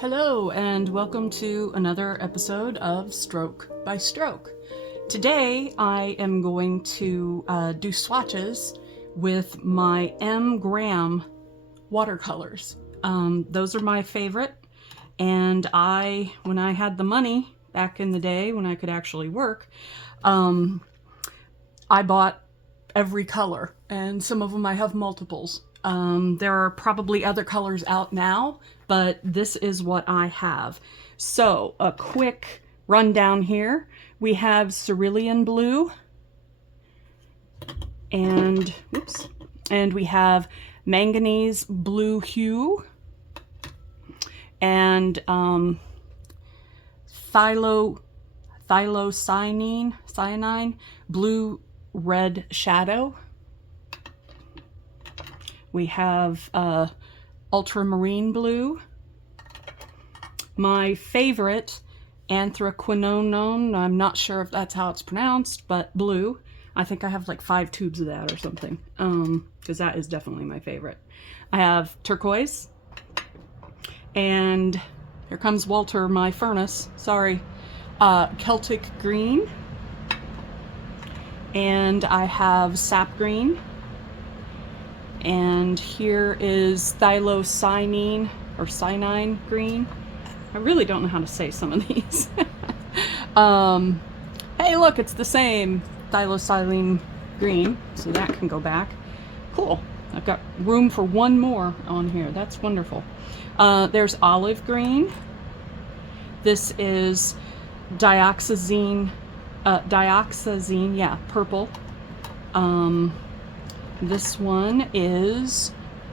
Hello and welcome to another episode of Stroke by Stroke. Today I am going to do swatches with my M Graham watercolors. Those are my favorite, and when I had the money back in the day when I could actually work, I bought every color, and some of them I have multiples. There are probably other colors out now, but this is what I have. So a quick rundown here. We have cerulean blue, and we have manganese blue hue, and cyanine blue red shadow. We have ultramarine blue. My favorite, anthraquinone, I'm not sure if that's how it's pronounced, but blue. I think I have like 5 tubes of that or something, because that is definitely my favorite. I have turquoise, and here comes Walter, my furnace, sorry, Celtic green, and I have sap green. And here is cyanine green. I really don't know how to say some of these. Hey, look, it's the same cyanine green, so that can go back. Cool. I've got room for one more on here. That's wonderful. There's olive green. This is dioxazine, yeah, purple. This one is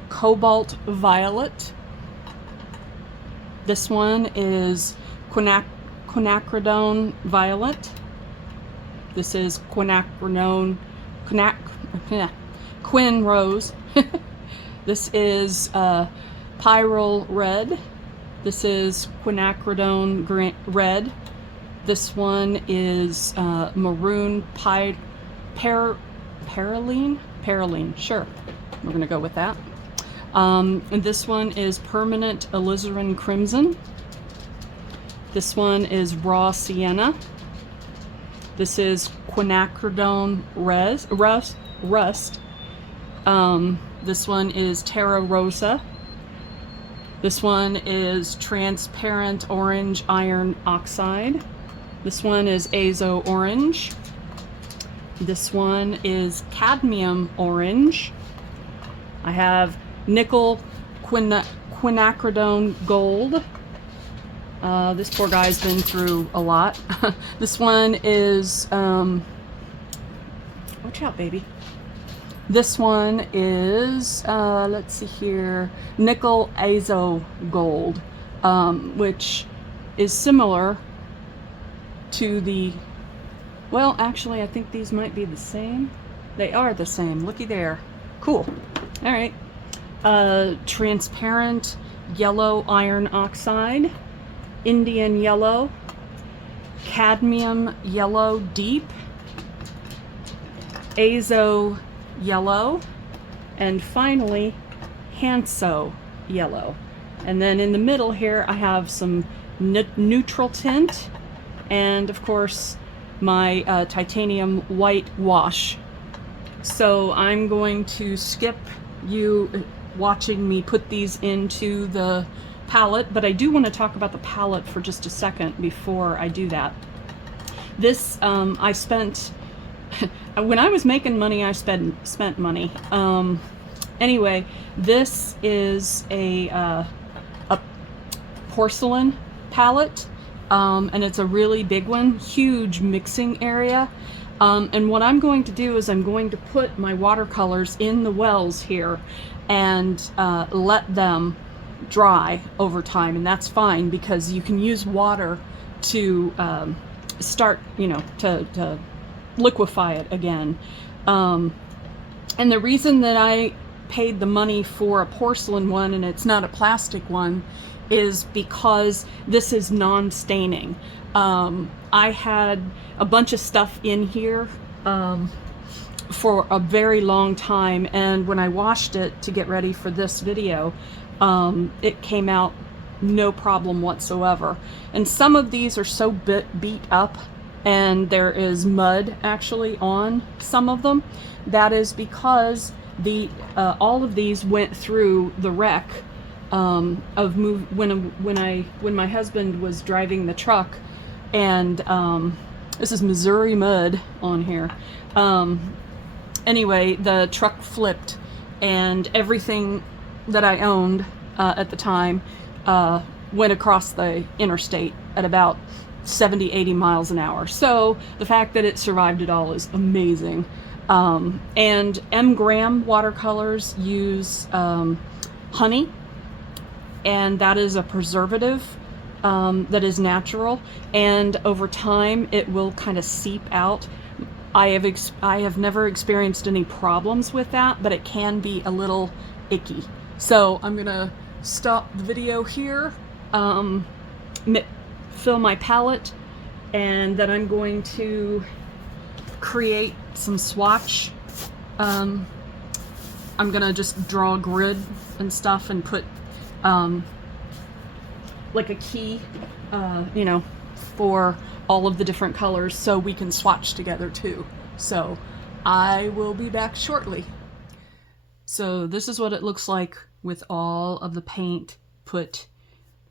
cobalt violet. This one is quinacridone violet. This is quin rose. This is pyrrole red. This is quinacridone red. This one is maroon Paroline, sure. We're gonna go with that. And this one is permanent alizarin crimson. This one is raw sienna. This is quinacridone rust. This one is terra rosa. This one is transparent orange iron oxide. This one is azo orange. This one is cadmium orange. I have nickel quinacridone gold. This poor guy's been through a lot. This one is, watch out, baby. This one is, let's see here, nickel azo gold, which is similar to the, well, actually, I think these might be the same. They are the same. Looky there. Cool. All right. Transparent yellow iron oxide, Indian yellow, cadmium yellow deep, azo yellow, and finally, Hanso yellow. And then in the middle here, I have some neutral tint, and of course, my titanium white wash. So I'm going to skip you watching me put these into the palette, but I do want to talk about the palette for just a second before I do that. This, I spent, when I was making money, I spent money. Anyway, this is a porcelain palette. And it's a really big one, huge mixing area. And what I'm going to do is I'm going to put my watercolors in the wells here and let them dry over time. And that's fine because you can use water to start, to liquefy it again. And the reason that I paid the money for a porcelain one and it's not a plastic one is because this is non-staining. I had a bunch of stuff in here for a very long time, and when I washed it to get ready for this video, it came out no problem whatsoever. And some of these are so beat up, and there is mud actually on some of them. That is because all of these went through the wreck when my husband was driving the truck, and this is Missouri mud on here. Anyway, the truck flipped, and everything that I owned at the time went across the interstate at about 70, 80 miles an hour. So the fact that it survived it all is amazing. And M. Graham watercolors use honey, and that is a preservative that is natural, and over time it will kind of seep out. I have never experienced any problems with that, but it can be a little icky. So I'm gonna stop the video here, fill my palette, and then I'm going to create some swatch. I'm gonna just draw a grid and stuff and put like a key, you know, for all of the different colors so we can swatch together too. So I will be back shortly. So this is what it looks like with all of the paint put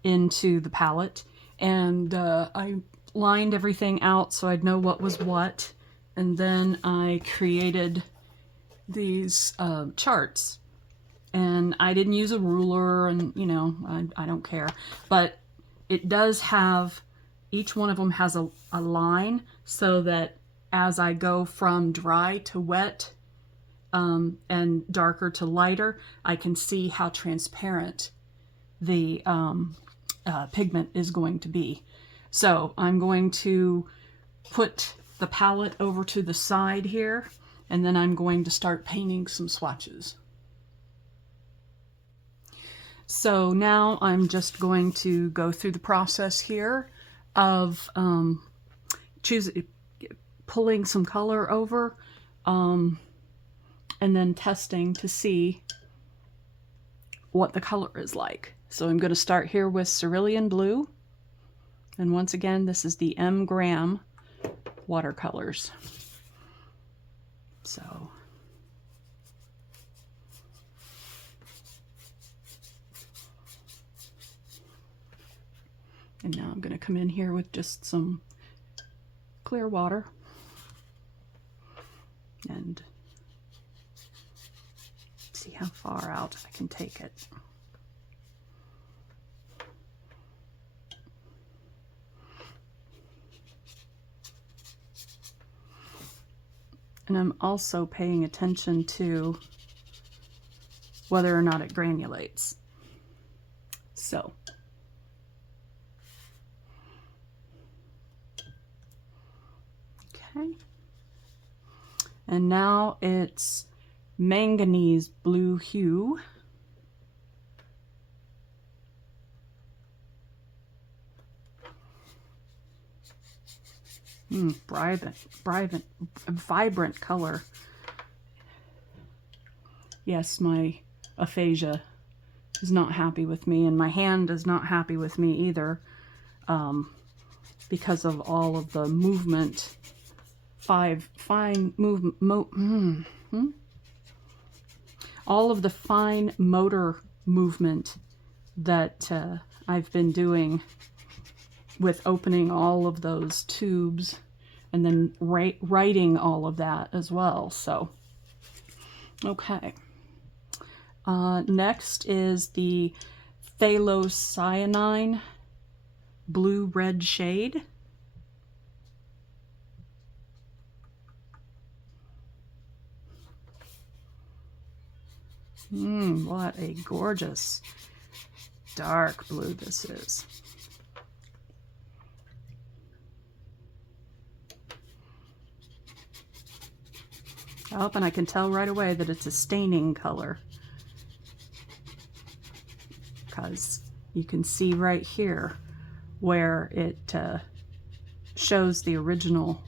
into the palette. And I lined everything out so I'd know what was what. And then I created these charts. And I didn't use a ruler, and you know, I don't care. But it does have, each one of them has a line, so that as I go from dry to wet and darker to lighter, I can see how transparent the pigment is going to be. So I'm going to put the palette over to the side here, and then I'm going to start painting some swatches. So now I'm just going to go through the process here of pulling some color over and then testing to see what the color is like. So I'm going to start here with cerulean blue, and once again this is the M. Graham watercolors. So and now I'm going to come in here with just some clear water and see how far out I can take it. And I'm also paying attention to whether or not it granulates. So okay, and now it's manganese blue hue. Vibrant color. Yes, my aphasia is not happy with me, and my hand is not happy with me either, because of all of the movement, all of the fine motor movement that I've been doing with opening all of those tubes and then writing all of that as well. So, okay. Next is the phthalocyanine blue-red shade. What a gorgeous dark blue this is. Oh, and I can tell right away that it's a staining color, because you can see right here where it shows the original.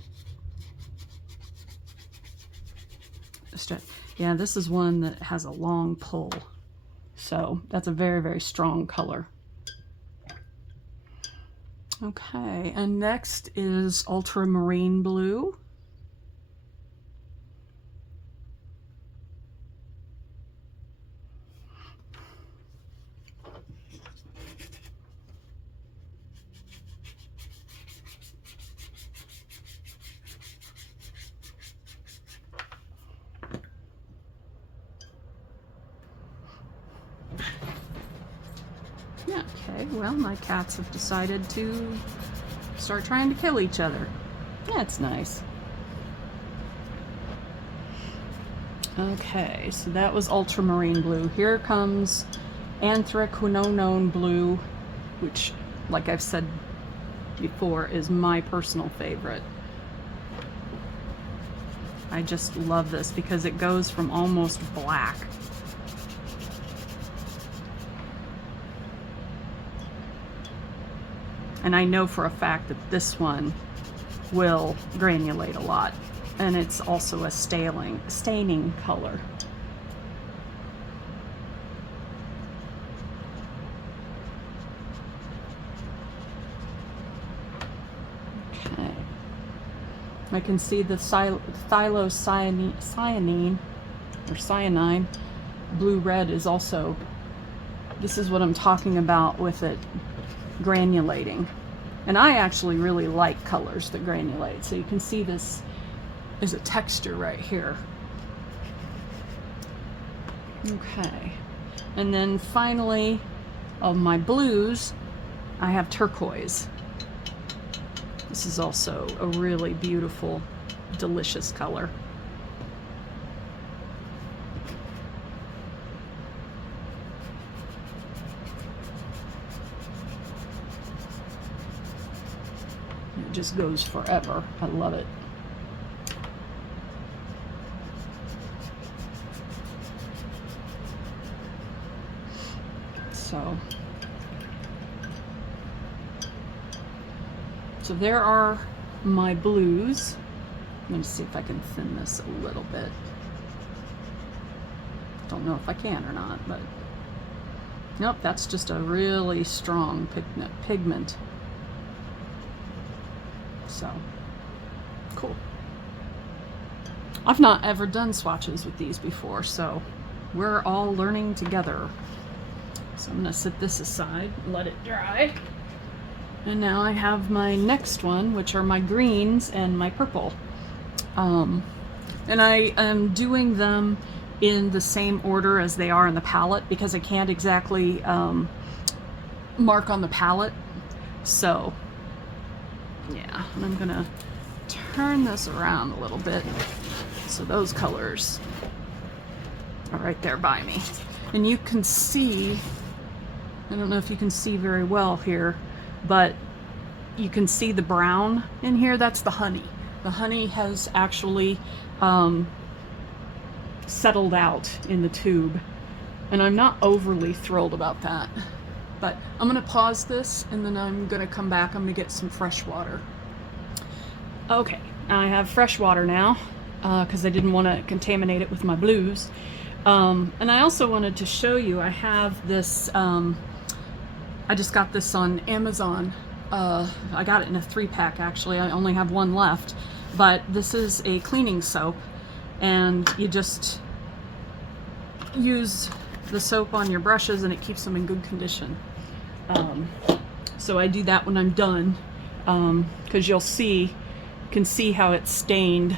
Yeah, this is one that has a long pull, so that's a very, very strong color. Okay, and next is ultramarine blue. Okay, well, my cats have decided to start trying to kill each other. That's nice. Okay, so that was ultramarine blue. Here comes anthraquinone blue, which, like I've said before, is my personal favorite. I just love this because it goes from almost black. And I know for a fact that this one will granulate a lot. And it's also a staining color. Okay. I can see the cyanine or cyanine blue-red is also, this is what I'm talking about with it granulating. And I actually really like colors that granulate. So you can see this is a texture right here. Okay. And then finally, of my blues, I have turquoise. This is also a really beautiful, delicious color. It just goes forever. I love it. So there are my blues. I'm going to see if I can thin this a little bit. Don't know if I can or not, but nope, that's just a really strong pigment. So, cool. I've not ever done swatches with these before, so we're all learning together. So I'm going to set this aside, let it dry. And now I have my next one, which are my greens and my purple. And I am doing them in the same order as they are in the palette because I can't exactly mark on the palette. So, yeah, and I'm gonna turn this around a little bit so those colors are right there by me. And you can see, I don't know if you can see very well here, but you can see the brown in here. That's the honey. The honey has actually settled out in the tube, and I'm not overly thrilled about that. But I'm gonna pause this and then I'm gonna come back. I'm gonna get some fresh water. Okay, I have fresh water now because I didn't want to contaminate it with my blues. And I also wanted to show you, I have this, I just got this on Amazon. I got it in a 3-pack actually. I only have one left, but this is a cleaning soap, and you just use the soap on your brushes and it keeps them in good condition. So I do that when I'm done, because you can see how it stained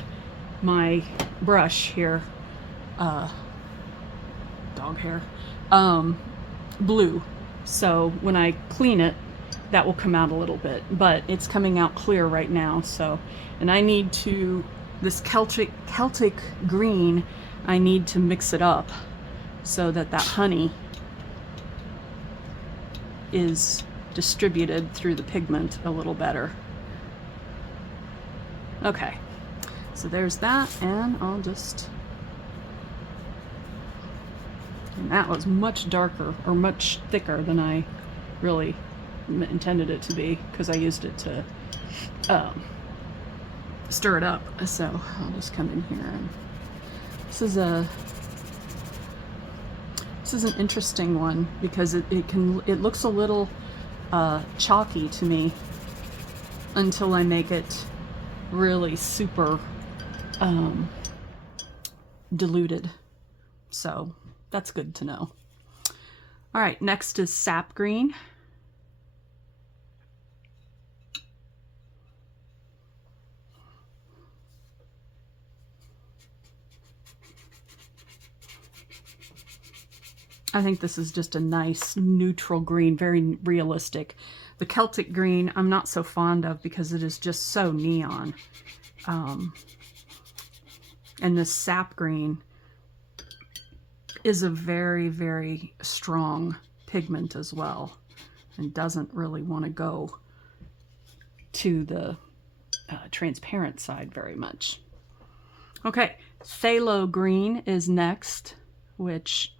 my brush here, dog hair, blue. So when I clean it, that will come out a little bit, but it's coming out clear right now. So, and I need to, this Celtic green, I need to mix it up so that that honey is distributed through the pigment a little better. Okay, so there's that, and I'll just, and that was much darker or much thicker than I really intended it to be, because I used it to stir it up. So I'll just come in here, and this is an interesting one because it looks a little chalky to me, until I make it really super diluted. So that's good to know. All right, next is sap green. I think this is just a nice neutral green, very realistic. The Celtic green I'm not so fond of because it is just so neon. And this sap green is a very, very strong pigment as well, and doesn't really want to go to the transparent side very much. Okay, phthalo green is next, which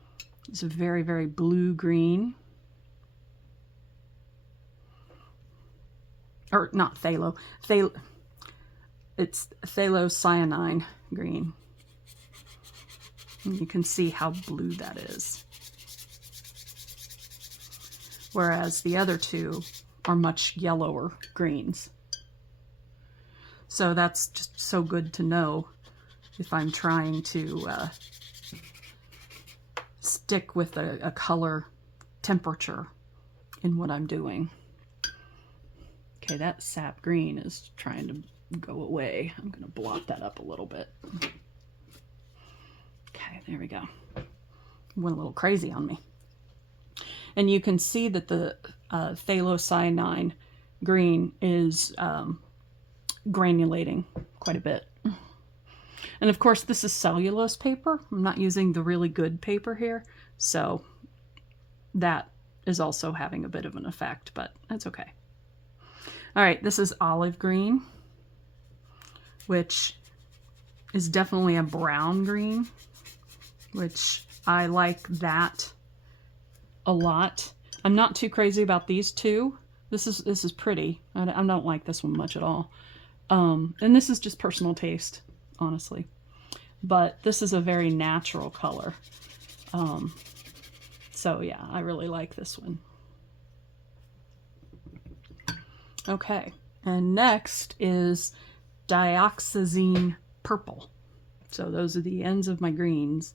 is a very, very blue green. Or not phthalo, it's phthalocyanine green. And you can see how blue that is. Whereas the other two are much yellower greens. So that's just so good to know if I'm trying to stick with a color temperature in what I'm doing. Okay, that sap green is trying to go away. I'm going to blot that up a little bit. Okay, there we go. Went a little crazy on me. And you can see that the phthalocyanine green is granulating quite a bit. And of course, this is cellulose paper. I'm not using the really good paper here, so that is also having a bit of an effect, but that's okay. All right, this is olive green, which is definitely a brown green, which I like that a lot. I'm not too crazy about these two. This is pretty. I don't like this one much at all. And this is just personal taste, honestly. But this is a very natural color. So yeah, I really like this one. Okay, and next is dioxazine purple. So those are the ends of my greens.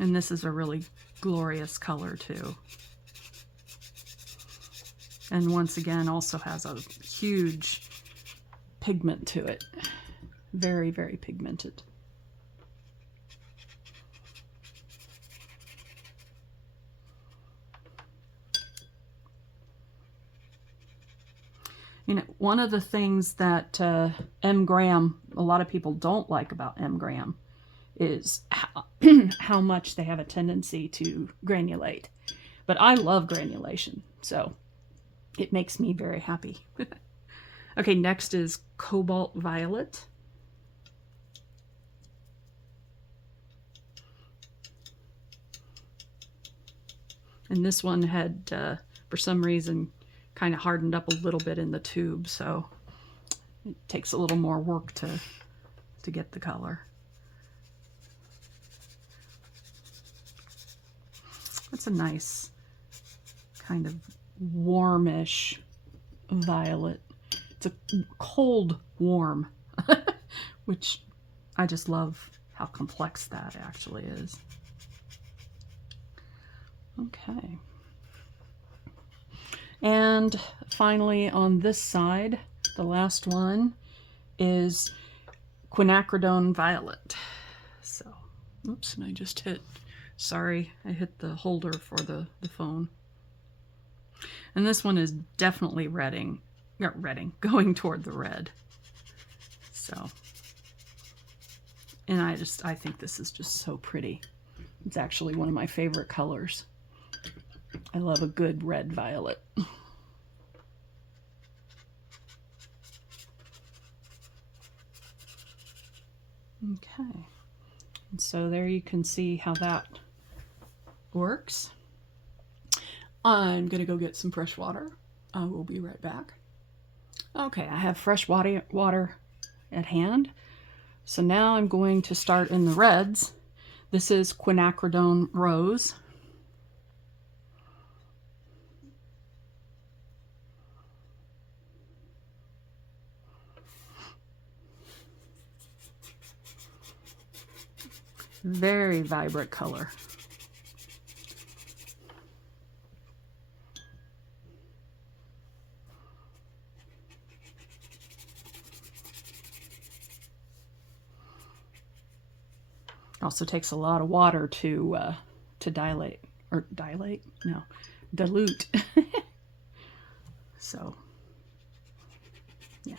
And this is a really glorious color too. And once again, also has a huge pigment to it. Very, very pigmented. You know, one of the things that M. Graham, a lot of people don't like about M. Graham is how much they have a tendency to granulate. But I love granulation, so it makes me very happy. Okay, next is cobalt violet. And this one had, for some reason, kind of hardened up a little bit in the tube, so it takes a little more work to get the color. It's a nice kind of warmish violet. It's a cold warm, which I just love how complex that actually is. Okay. And finally on this side, the last one is quinacridone violet. So, oops, and I just hit, sorry, I hit the holder for the phone. And this one is definitely going toward the red. So, and I think this is just so pretty. It's actually one of my favorite colors. I love a good red violet. Okay, and so there you can see how that works. I'm gonna go get some fresh water. I will be right back. Okay, I have fresh water at hand. So now I'm going to start in the reds. This is quinacridone rose. Very vibrant color. Also takes a lot of water to dilate, or dilate? No, dilute. So, yeah.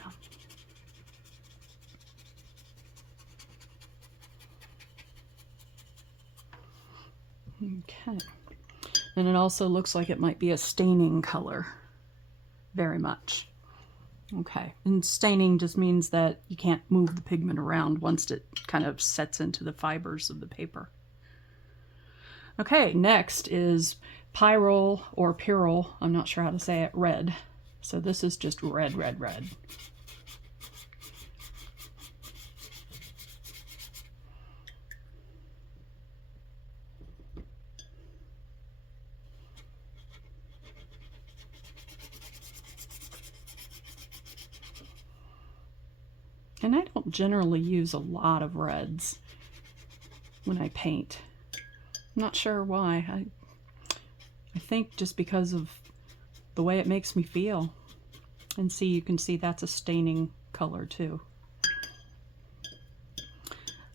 Okay. And it also looks like it might be a staining color. Very much. Okay. And staining just means that you can't move the pigment around once it kind of sets into the fibers of the paper. Okay, next is pyrrole or pyrrole, I'm not sure how to say it, red. So this is just red, red, red. And I don't generally use a lot of reds when I paint. I'm not sure why. I think just because of the way it makes me feel. And see, you can see that's a staining color too.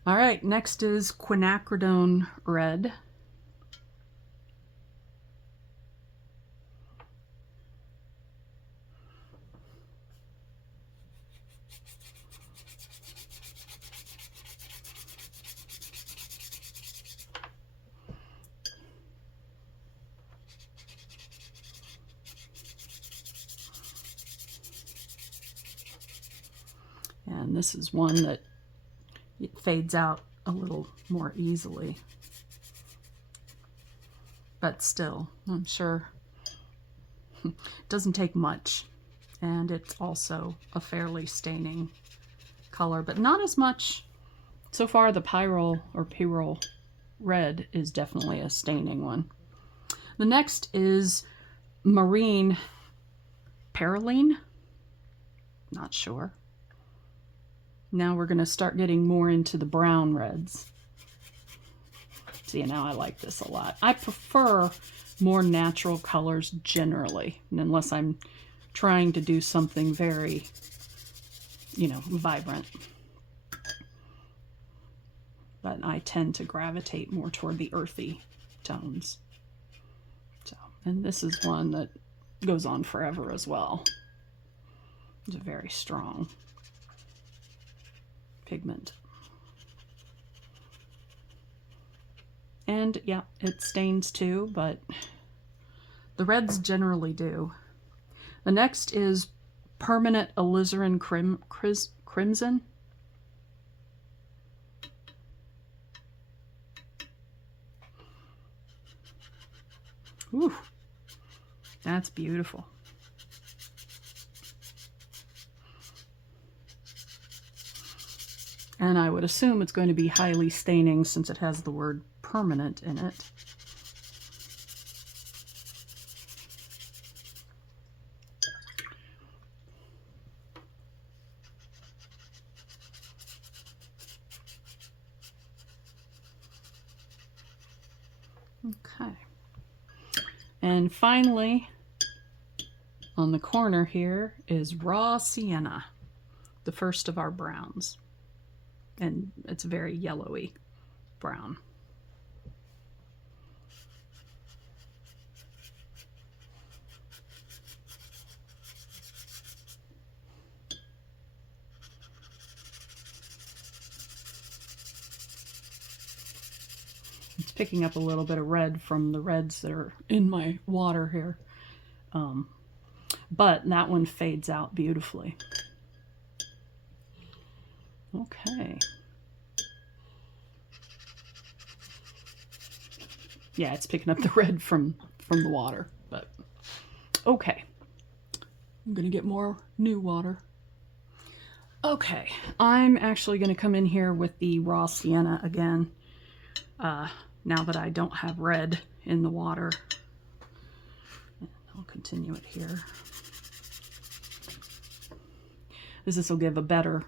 All right, next is quinacridone red. And this is one that it fades out a little more easily. But still, I'm sure it doesn't take much. And it's also a fairly staining color, but not as much. So far, the pyrrole or pyrrole red is definitely a staining one. The next is marine perylene. Not sure. Now we're going to start getting more into the brown reds. See, now I like this a lot. I prefer more natural colors generally, unless I'm trying to do something very, you know, vibrant. But I tend to gravitate more toward the earthy tones. So, and this is one that goes on forever as well. It's a very strong pigment. And yeah, it stains too, but the reds generally do. The next is permanent alizarin crimson. Ooh, that's beautiful. And I would assume it's going to be highly staining since it has the word permanent in it. Okay. And finally, on the corner here is raw sienna, the first of our browns. And it's a very yellowy brown. It's picking up a little bit of red from the reds that are in my water here. But that one fades out beautifully. Okay. Yeah, it's picking up the red from the water, but okay. I'm gonna get more new water. Okay, I'm actually gonna come in here with the raw sienna again, now that I don't have red in the water. And I'll continue it here. This will give a better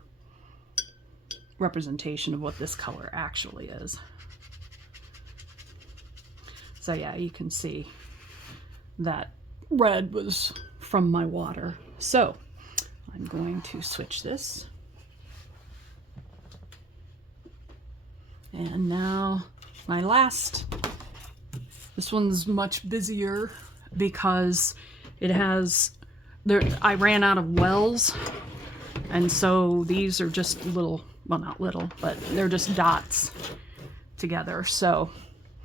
representation of what this color actually is. So yeah, you can see that red was from my water. So I'm going to switch this. And now my last, this one's much busier because it has, I ran out of wells, and so these are just little, well, not little, but they're just dots together. So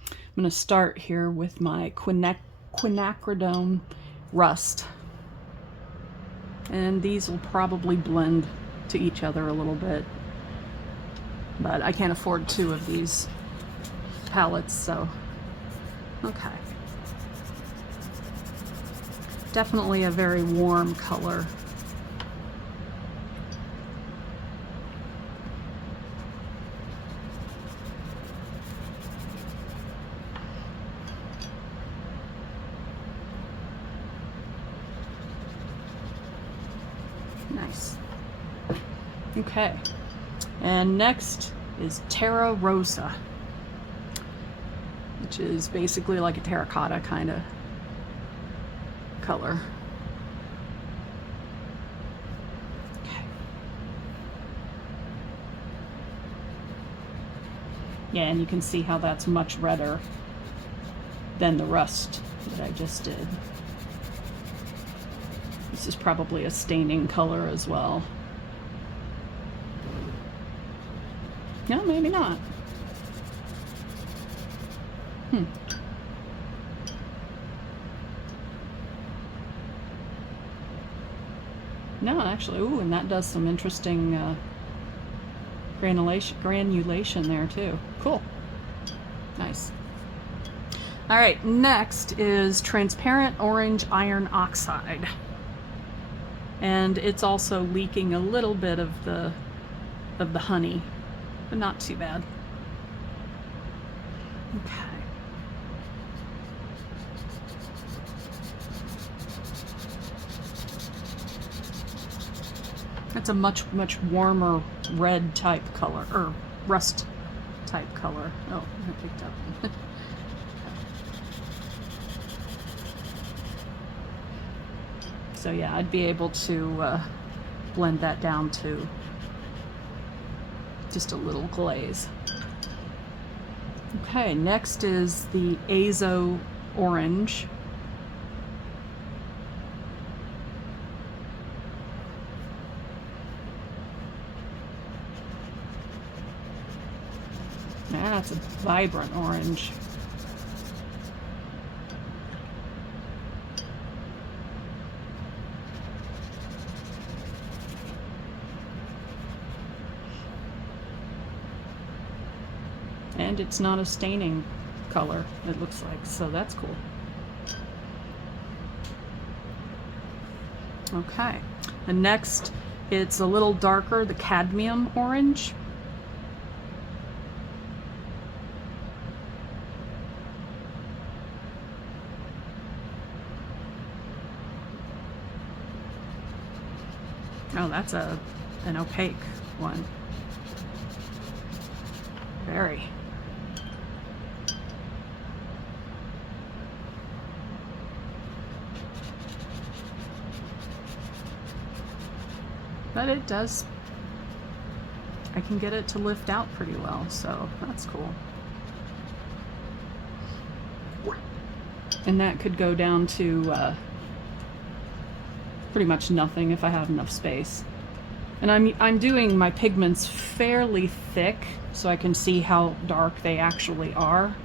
I'm going to start here with my quinacridone rust, and these will probably blend to each other a little bit, but I can't afford 2 of these palettes, so okay. Definitely a very warm color. Nice. Okay. And next is Terra Rosa, which is basically like a terracotta kind of color. Okay. Yeah, and you can see how that's much redder than the rust that I just did. This is probably a staining color as well. No, maybe not. No, actually, ooh, and that does some interesting granulation there too. Cool. Nice. All right, next is transparent orange iron oxide. And it's also leaking a little bit of the honey, but not too bad. Okay. That's a much warmer red type color, or rust type color. Oh, I picked up. So yeah, I'd be able to blend that down to just a little glaze. Okay, next is the Azo orange. That's a vibrant orange. And it's not a staining color, it looks like, so that's cool. Okay, and next it's a little darker, the cadmium orange. Oh, that's an opaque one. Very. But it does, I can get it to lift out pretty well, so that's cool. And that could go down to pretty much nothing if I have enough space. And I'm doing my pigments fairly thick so I can see how dark they actually are.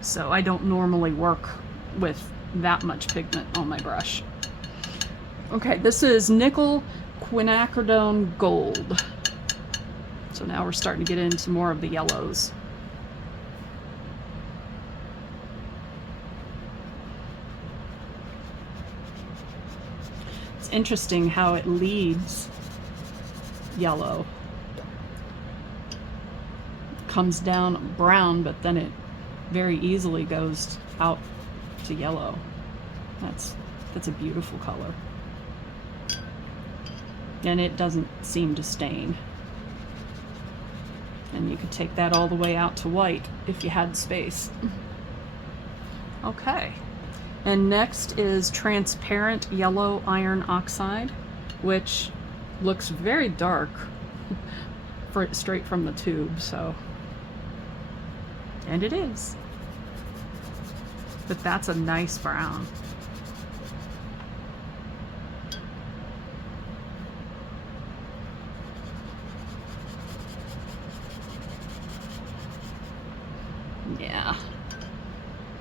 So I don't normally work with that much pigment on my brush. Okay, this is nickel quinacridone gold. So now we're starting to get into more of the yellows. It's interesting how it leads yellow. Comes down brown, but then it very easily goes out to yellow. That's a beautiful color. And it doesn't seem to stain. And you could take that all the way out to white if you had space. Okay. And next is transparent yellow iron oxide, which looks very dark straight from the tube, so. And it is. But that's a nice brown. Yeah.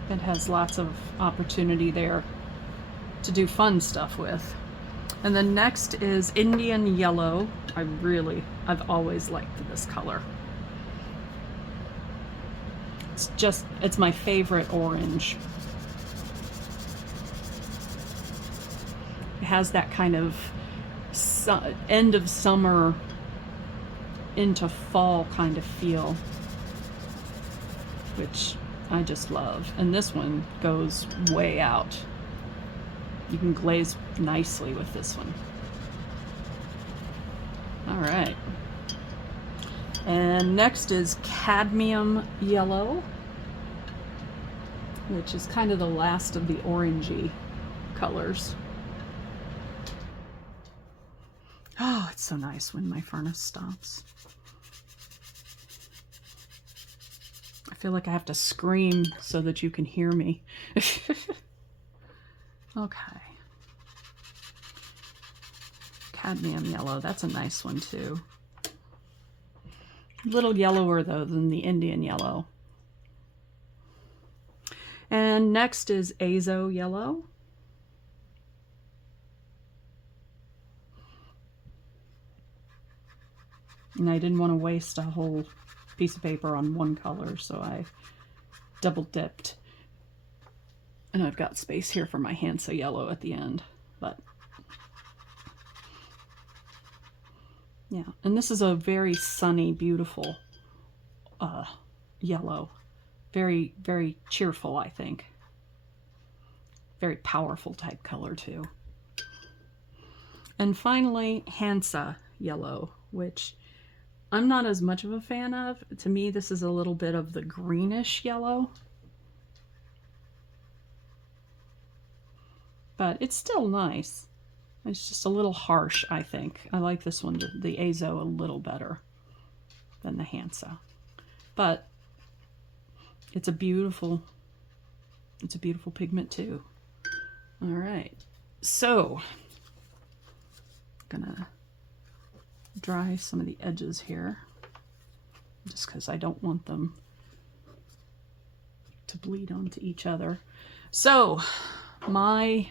It has lots of opportunity there to do fun stuff with. And then next is Indian yellow. I've always liked this color. It's my favorite orange. It has that kind of end of summer into fall kind of feel, which I just love. And this one goes way out. You can glaze nicely with this one. All right. And next is cadmium yellow, which is kind of the last of the orangey colors. Oh, it's so nice when my furnace stops. I feel like I have to scream so that you can hear me. Okay. Cadmium yellow, that's a nice one too. A little yellower though than the Indian yellow. And next is azo yellow. And I didn't want to waste a whole piece of paper on one color, so I double dipped. And I've got space here for my Hansa yellow at the end, but yeah. And this is a very sunny, beautiful yellow. Very, very cheerful, I think. Very powerful type color too. And finally, Hansa yellow, which I'm not as much of a fan of. To me, this is a little bit of the greenish yellow. But it's still nice. It's just a little harsh, I think. I like this one, the azo, a little better than the Hansa. But it's a beautiful pigment too. All right, so I'm gonna dry some of the edges here, just because I don't want them to bleed onto each other. So my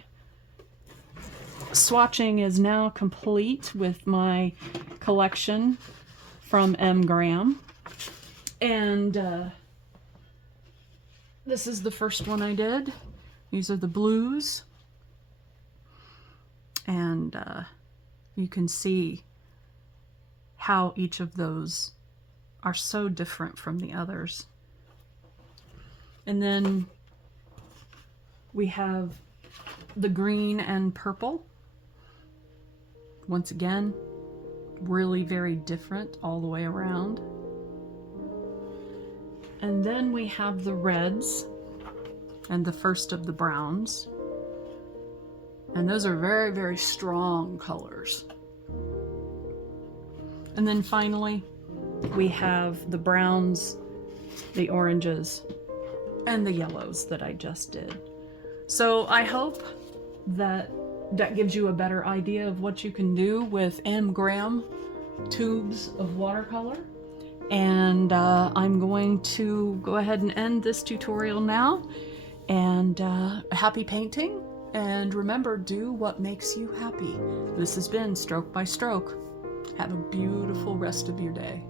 swatching is now complete with my collection from M. Graham, and this is the first one I did. These are the blues, and you can see how each of those are so different from the others. And then we have the green and purple. Once again, really very different all the way around. And then we have the reds and the first of the browns. And those are very, very strong colors. And then finally, we have the browns, the oranges, and the yellows that I just did. So I hope that gives you a better idea of what you can do with M. Graham tubes of watercolor. And I'm going to go ahead and end this tutorial now. And happy painting. And remember, do what makes you happy. This has been Stroke by Stroke. Have a beautiful rest of your day.